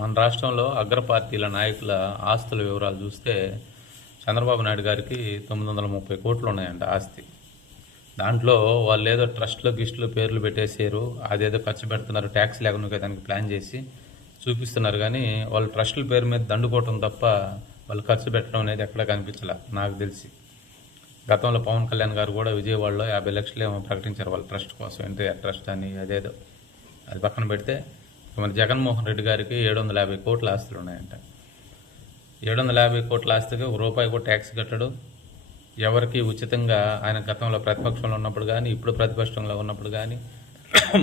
మన రాష్ట్రంలో అగ్ర పార్టీల నాయకుల ఆస్తుల వివరాలు చూస్తే చంద్రబాబు నాయుడు గారికి 930 కోట్లు ఉన్నాయంట ఆస్తి. దాంట్లో వాళ్ళు ఏదో ట్రస్ట్లు గిస్టులు పేర్లు పెట్టేసారు, అదేదో ఖర్చు పెడుతున్నారు, ట్యాక్స్ లేకుండా దానికి ప్లాన్ చేసి చూపిస్తున్నారు. కానీ వాళ్ళు ట్రస్టుల పేరు మీద దండుకోవటం తప్ప వాళ్ళు ఖర్చు పెట్టడం అనేది ఎక్కడా కనిపించలే నాకు తెలిసి. గతంలో పవన్ కళ్యాణ్ గారు కూడా విజయవాడలో 50 లక్షలు ఏమో ప్రకటించారు వాళ్ళ ట్రస్ట్ కోసం, ఎన్టీఆర్ ట్రస్ట్ అని. అదేదో అది పక్కన పెడితే మన జగన్మోహన్ రెడ్డి గారికి 750 కోట్ల ఆస్తులు ఉన్నాయంట. 750 కోట్ల ఆస్తికి ₹1 కూడా ట్యాక్స్ కట్టడు. ఎవరికి ఉచితంగా ఆయన గతంలో ప్రతిపక్షంలో ఉన్నప్పుడు కానీ, ఇప్పుడు ప్రతిపక్షంలో ఉన్నప్పుడు కానీ,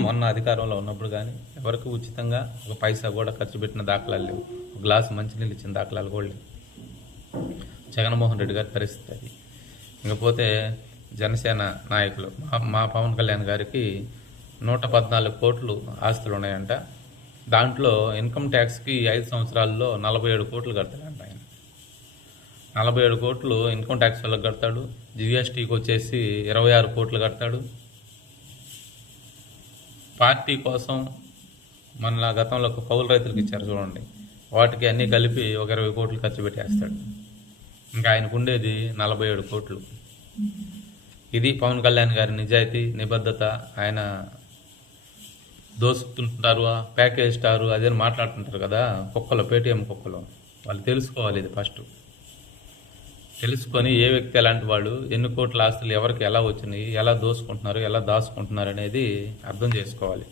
మొన్న అధికారంలో ఉన్నప్పుడు కానీ ఎవరికి ఉచితంగా ఒక పైసా కూడా ఖర్చు పెట్టిన దాఖలాలు లేవు. ఒక గ్లాసు మంచినీళ్ళు ఇచ్చిన దాఖలాలు కూడా లేవు. జగన్మోహన్ రెడ్డి గారి పరిస్థితి అది. ఇంకపోతే జనసేన నాయకులు మా పవన్ కళ్యాణ్ గారికి 114 కోట్లు ఆస్తులు ఉన్నాయంట. దాంట్లో ఇన్కమ్ ట్యాక్స్కి 5 సంవత్సరాల్లో 47 కోట్లు కడతాడంట ఆయన. 47 కోట్లు ఇన్కమ్ ట్యాక్స్ వాళ్ళకి కడతాడు. జిఎస్టీకి వచ్చేసి 26 కోట్లు కడతాడు. పార్టీ కోసం మన గతంలో కౌలు రైతులకు ఇచ్చారు చూడండి, వాటికి అన్నీ కలిపి ఒక 20 కోట్లు ఖర్చు పెట్టేస్తాడు. ఇంకా ఆయనకు ఉండేది 47 కోట్లు. ఇది పవన్ కళ్యాణ్ గారి నిజాయితీ, నిబద్ధత. ఆయన దోసుకుంటారు, ప్యాకేజ్ స్టారు అదే మాట్లాడుతుంటారు కదా, కుక్కలు, పేటీఎం కుక్కలు. వాళ్ళు తెలుసుకోవాలి ఇది ఫస్ట్. తెలుసుకొని ఏ వ్యక్తి ఎలాంటి వాళ్ళు, ఎన్ని కోట్ల ఆస్తులు ఎవరికి ఎలా వచ్చినాయి, ఎలా దోసుకుంటున్నారు, ఎలా దాచుకుంటున్నారు అనేది అర్థం చేసుకోవాలి.